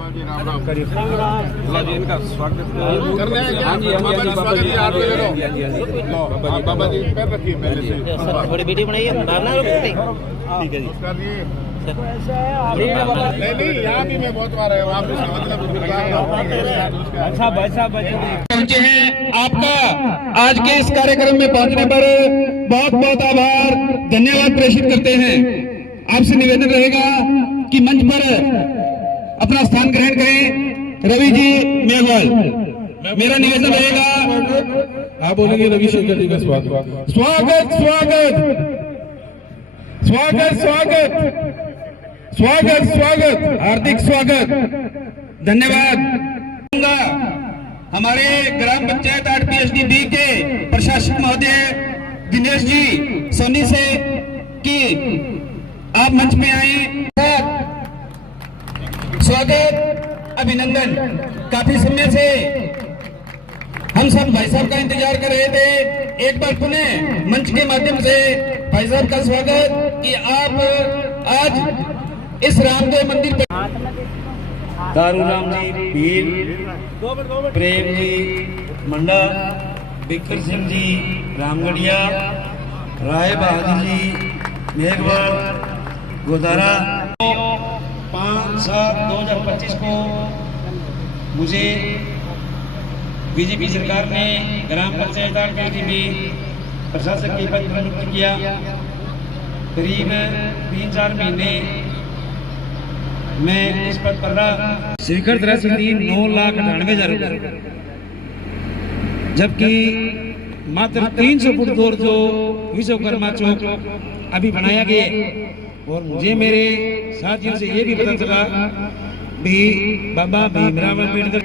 जी इनका स्वागत करने हैं क्या? बाबा जी हाथ में ले लो। बाबा जी पैर रखिए पहले से। थोड़ी वीडियो बनाइए, बाहर ना रुकते। ठीक है जी। नहीं यहाँ भी मैं बहुत बार आया हूँ। आप अच्छा भाई साहब पहुँचे हैं। आपका आज के इस कार्यक्रम में पहुंचने पर बहुत बहुत आभार धन्यवाद प्रेषित करते हैं। आपसे निवेदन रहेगा कि मंच पर अपना स्थान ग्रहण करें। रवि जी मेघवाल, मेरा निवेदन रहेगा। आप बोलेंगे रविशंकर जी का स्वागत स्वागत स्वागत स्वागत स्वागत स्वागत स्वागत हार्दिक स्वागत धन्यवाद। हमारे ग्राम पंचायत 8 PhD बी के प्रशासक महोदय दिनेश जी सोनी से कि आप मंच में आए। स्वागत अभिनंदन। काफी समय से हम सब भाई साहब का इंतजार कर रहे थे। एक बार पुनः मंच के माध्यम से भाई साहब का स्वागत कि आप आज इस रामदेव मंदिर पर दारूराम जी भील, प्रेम जी मंडा, बिक्कर सिंह जी रामगढ़िया, राय बहादुर जी मेघवाल गोदारा 5/7/2025 को मुझे बीजेपी सरकार ने ग्राम पंचायत में प्रशासक के पद पर नियुक्त किया। करीब 3-4 महीने मैं इस पद पर रहा। स्वीकृत राशि 9,98,000 रुपये, जबकि मात्र 300 फुट दूर जो विश्वकर्मा चौक अभी बनाया गया। और मुझे मेरे साथियों से ये भी पता चला भी बाबा भीमराव अम्बेडकर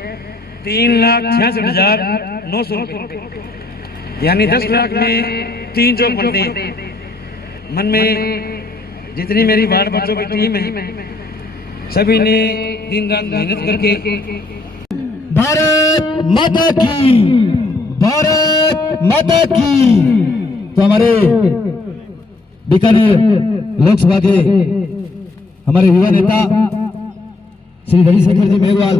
3,66,900 रुपये, यानी 10 लाख में 3 चौक बनते। मन में जितनी मेरी वार्ड बच्चों की टीम है सभी ने दिन रात मेहनत करके भारत माता की, भारत माता की। तो हमारे बीकानेर लोकसभा के हमारे युवा नेता श्री रविशंकर जी मेघवाल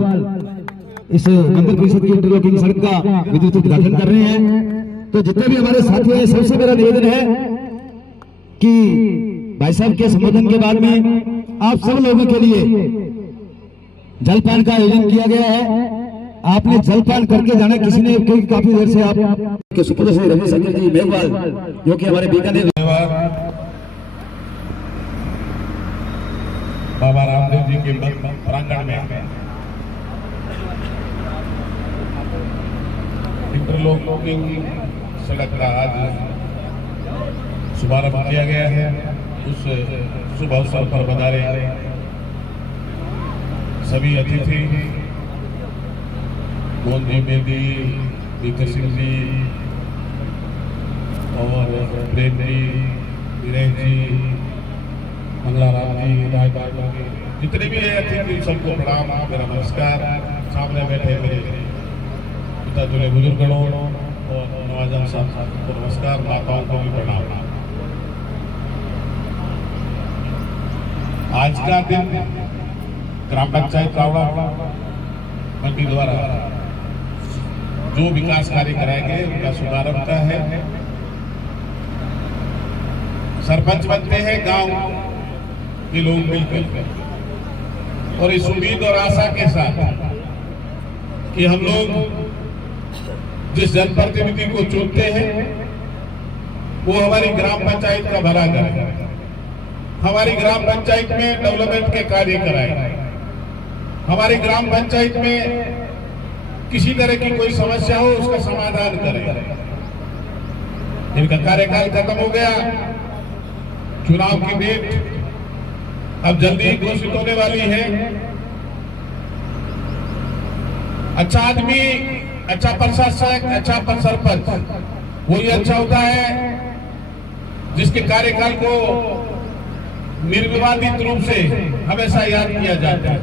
इस नगर परिषद की इंटरलॉकिंग सड़क का विद्युत उद्घाटन कर रहे हैं। तो जितने भी हमारे साथी हैं सबसे मेरा निवेदन है कि भाई साहब के संबोधन के बाद में आप सब लोगों के लिए जलपान का आयोजन किया गया है। आपने जलपान करके जाना, किसी ने काफी देर से आप के सुपुत्र श्री रविशंकर जी मेघवाल जो कि हमारे बीकानेर बाबा रामदेव जी के प्रांगण में इंटरलॉकिंग सड़क का आज शुभारंभ किया गया है। उस शुभ अवसर पर बधाई सभी अतिथि मोहन जी बेदी, बिक्कर सिंह जी और प्रेम जी, दिनेश जी, मंगलाराम जी, राय बहादुर जी, जितने भी अतिथि सबको प्रणाम, मेरा नमस्कार। सामने बैठे मेरे पिता तुल्य बुजुर्गों और नवाजन साहब को नमस्कार, माताओं को भी प्रणाम। आज का दिन ग्राम पंचायत रावड़ा मंडी द्वारा जो विकास कार्य कराए गए उनका शुभारंभ का है। सरपंच बनते हैं गांव के लोग मिलकर और इस उम्मीद और आशा के साथ कि हम लोग जिस जनप्रतिनिधि को चुनते हैं वो हमारी ग्राम पंचायत का भला करे, हमारी ग्राम पंचायत में डेवलपमेंट के कार्य कराए, हमारी ग्राम पंचायत में किसी तरह की कोई समस्या हो उसका समाधान करे। इनका कार्यकाल खत्म हो गया, चुनाव की डेट अब जल्दी घोषित होने वाली है। अच्छा आदमी, अच्छा प्रशासक, अच्छा सरपंच वही अच्छा होता है जिसके कार्यकाल को निर्विवादित रूप से हमेशा याद किया जाता है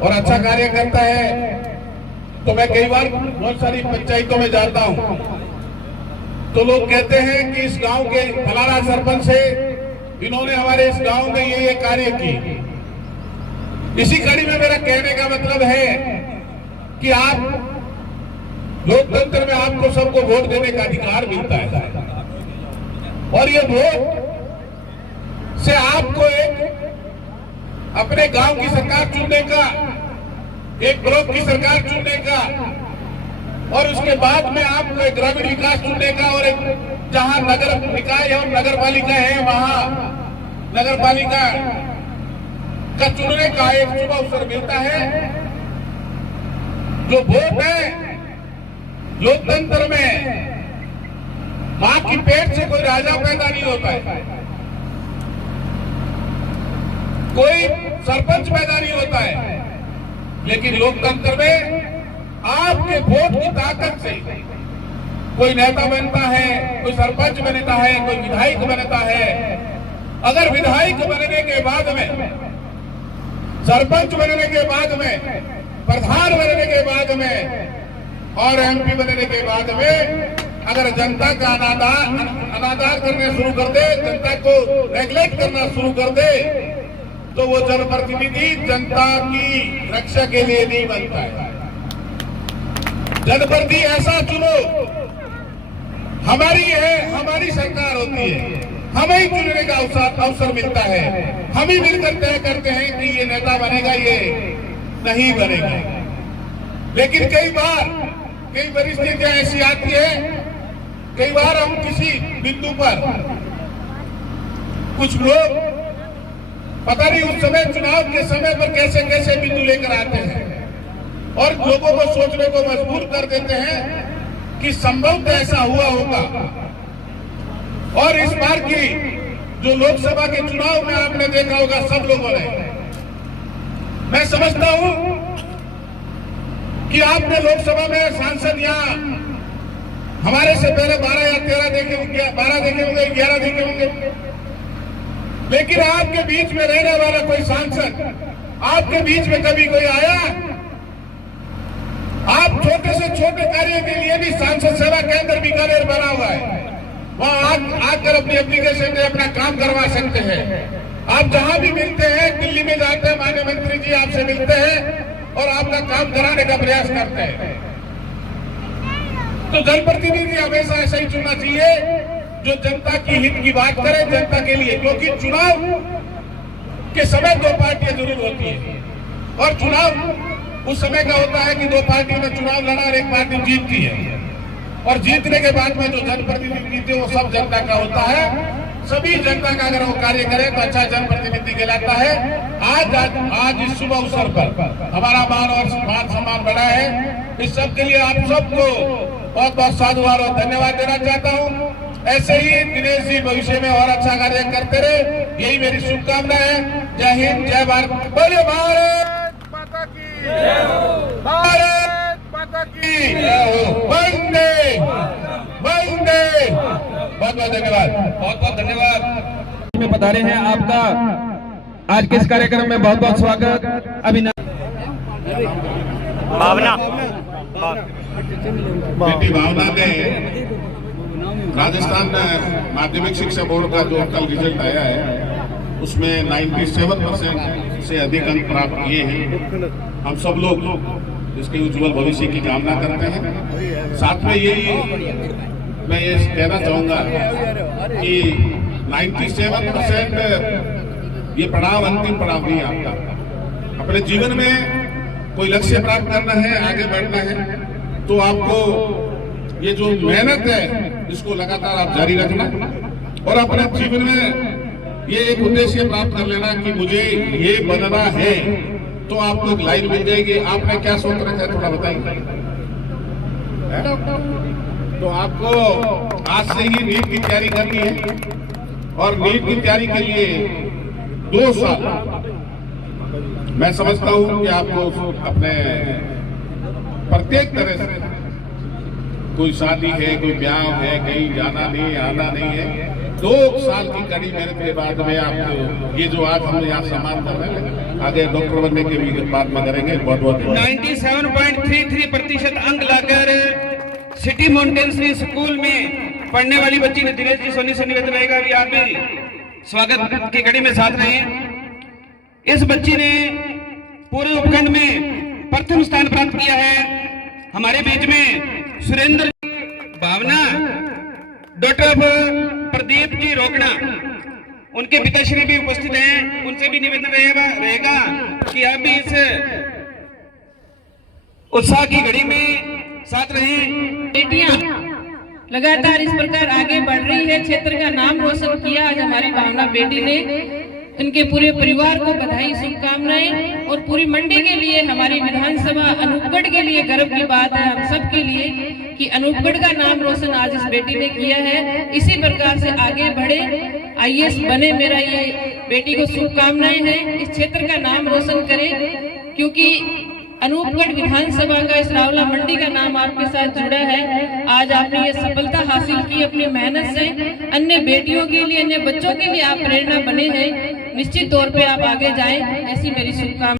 और अच्छा कार्य करता है। तो मैं कई बार बहुत सारी पंचायतों में जाता हूं तो लोग कहते हैं कि इस गांव के फलाना सरपंच है, इन्होंने हमारे इस गांव में ये कार्य किए। इसी कड़ी में मेरा कहने का मतलब है कि आप लोकतंत्र में आपको सबको वोट देने का अधिकार मिलता है और ये वोट से आपको एक अपने गांव की सरकार चुनने का, एक ब्लॉक की सरकार चुनने का और उसके बाद में आपको एक ग्रामीण विकास चुनने का और एक जहां नगर निकाय और नगर पालिका है वहां नगर पालिका का चुनने का एक शुभ अवसर मिलता है। जो वोट है लोकतंत्र में मां की पेट से कोई राजा पैदा नहीं होता है, कोई सरपंच पैदा नहीं होता है, लेकिन लोकतंत्र में आपके वोट की ताकत से कोई नेता बनता है, कोई सरपंच बनता है, कोई विधायक बनता है। अगर विधायक बनने के बाद में, सरपंच बनने के बाद में, प्रधान बनने के बाद में और एमपी बनने के बाद में अगर जनता का अनादर करना शुरू कर दे, जनता को नेग्लेक्ट करना शुरू कर दे, तो वो जनप्रतिनिधि जनता की रक्षा के लिए नहीं बनता है। जनप्रतिनिधि ऐसा चुनो, हमारी है, हमारी सरकार होती है, हमें ही चुनने का अवसर मिलता है, हम ही मिलकर तय करते हैं कि ये नेता बनेगा, ये नहीं बनेगा। लेकिन कई बार कई परिस्थितियां ऐसी आती है, कई बार हम किसी बिंदु पर कुछ लोग पता नहीं उस समय चुनाव के समय पर कैसे कैसे बिंदु लेकर आते हैं और लोगों को सोचने को मजबूर कर देते हैं कि संभवतः ऐसा हुआ होगा। और इस बार की जो लोकसभा के चुनाव में आपने देखा होगा सब लोगों ने, मैं समझता हूं कि आपने लोकसभा में सांसद यहां हमारे से पहले 12 या 13 देखे होंगे, 12 देखे होंगे, 11 देखे होंगे, लेकिन आपके बीच में रहने वाला कोई सांसद आपके बीच में कभी कोई आया? आप छोटे से छोटे कार्य के लिए भी सांसद सेवा केंद्र बीकानेर बना हुआ है, वहां आकर अपनी एप्लीकेशन में अपना काम करवा सकते हैं। आप जहां भी मिलते हैं, दिल्ली में जाते हैं, माननीय मंत्री जी आपसे मिलते हैं और आपका काम कराने का प्रयास करते हैं। तो जनप्रतिनिधि हमेशा ऐसा ही चुनना चाहिए जो जनता की हित की बात करे, जनता के लिए, क्योंकि चुनाव के समय दो पार्टियां जरूर होती है और चुनाव उस समय का होता है कि दो पार्टियों में चुनाव लड़ा और एक पार्टी जीतती है और जीतने के बाद में जो जनप्रतिनिधि जीते वो सब जनता का होता है। सभी जनता का अगर वो कार्य करे तो अच्छा जनप्रतिनिधि कहलाता है। आज इस शुभ अवसर पर हमारा मान और सम्मान बढ़ा है। इस सब के लिए आप सबको बहुत बहुत साधुवाद और धन्यवाद देना चाहता हूँ। ऐसे ही दिनेश जी भविष्य में और अच्छा कार्य करते रहे, यही मेरी शुभकामना है। जय हिंद, जय भारत, बोलिए भारत माता की जय हो, भारत माता की जय हो, वंदे वंदे। बहुत बहुत धन्यवाद, बहुत बहुत धन्यवाद। में पधारे हैं, आपका आज के इस कार्यक्रम में बहुत बहुत स्वागत। भावना बेटी भावना ने राजस्थान माध्यमिक शिक्षा बोर्ड का जो कल रिजल्ट आया है उसमें 97% से अधिक अंक प्राप्त किए हैं। हम सब लोग इसके उज्जवल भविष्य की कामना करते हैं। साथ में मैं ये कहना चाहूंगा कि 97% ये पड़ाव अंतिम पड़ाव नहीं आपका। अपने जीवन में कोई लक्ष्य प्राप्त करना है, आगे बढ़ना है, तो आपको ये जो मेहनत है इसको लगातार आप जारी रखना और अपने जीवन में ये एक उद्देश्य प्राप्त कर लेना कि मुझे ये बनना है, तो आपको एक लाइन मिल जाएगी। आपने क्या सोच रखा है थोड़ा बताइए। तो आपको आज से ही नीट की तैयारी करनी है और नीट की तैयारी के लिए 2 साल मैं समझता हूं कि आपको अपने प्रत्येक तरह से, कोई शादी है, कोई ब्याह है, कहीं जाना नहीं, आना नहीं है, 2 साल की कड़ी मेहनत के बाद में आप ये जो आज हम यहाँ सम्मान कर रहे हैं, आगे डॉक्टर बनने के भी बात में करेंगे। बहुत बहुत 97.33% अंक लाकर सिटी माउंटेन स्कूल में पढ़ने वाली बच्ची ने दिनेश जी सोनी से निवेदन रहेगा अभी आप भी स्वागत की कड़ी में साथ रहे। इस बच्ची ने पूरे उपखंड में प्रथम स्थान प्राप्त किया है। हमारे बीच में सुरेंद्र भावना डॉक्टर ऑफ प्रदीप जी रोकड़ा, उनके पिताश्री भी उपस्थित हैं। उनसे भी निवेदन रहेगा कि आप भी इस उत्साह की घड़ी में साथ रहें। बेटियां लगातार इस प्रकार आगे बढ़ रही है, क्षेत्र का नाम रोशन किया आज हमारी भावना बेटी ने। उनके पूरे परिवार को बधाई, शुभकामनाएं, और पूरी मंडी के लिए, हमारी विधानसभा अनूपगढ़ के लिए गर्व की बात है हम सब के लिए कि अनूपगढ़ का नाम रोशन आज इस बेटी ने किया है। इसी प्रकार से आगे बढ़े, IAS बने, मेरा ये बेटी को शुभकामनाएं हैं। इस क्षेत्र का नाम रोशन करे, क्योंकि अनूपगढ़ विधानसभा का, इस रावला मंडी का नाम आपके साथ जुड़ा है। आज आपने ये सफलता हासिल की अपनी मेहनत से। अन्य बेटियों के लिए, अन्य बच्चों के लिए आप प्रेरणा बने हैं। निश्चित तौर पे आप आगे जाएं, ऐसी मेरी शुभकामनाएं।